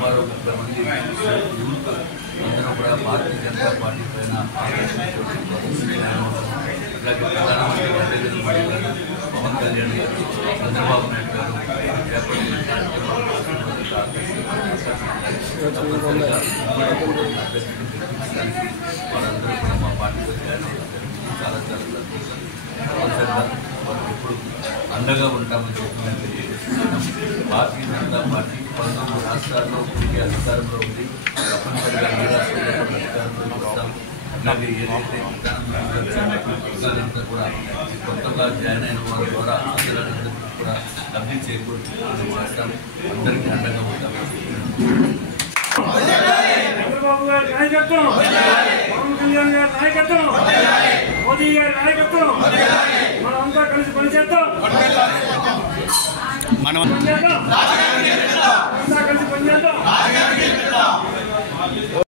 సుమారు 30 మంది యూత్ అందరూ కూడా భారతీయ జనతా పార్టీ పైన అట్లాగే ప్రధానమంత్రి నరేంద్ర మోడీ గారు, పవన్ కళ్యాణ్ గారు, చంద్రబాబు నాయుడు గారు చేపట్టిన కార్యక్రమాలు వారందరూ కూడా మా పార్టీలో జాయిన్ అవ్వడం జరిగింది. చాలా సంతోషంగా ఇప్పుడు అండగా ఉంటామని చెప్పినట్టు భారతీయ జనతా పార్టీ 19 రాష్ట్రాల్లో పూర్తి అధికారంలో ఉంది. తప్పనిసరిగా అన్ని రాష్ట్రాల్లో అధికారంలో వస్తాం. అలాగే ఏదైతే ప్రజలంతా కూడా కొత్తగా జాయిన్ అయిన వారి ద్వారా ప్రజలందరికీ కూడా లబ్ధి చేకూర్చుకోవడం చేస్తాం. అందరికీ అండగా ఉంటామని చంద్రబాబు గారి నాయకత్వం, పవన్ కళ్యాణ్ గారి నాయకత్వం, మోదీ గారి నాయకత్వం, మనంతా కలిసి పనిచేద్దాం. మనం కలిసి పనిచేద్దాం.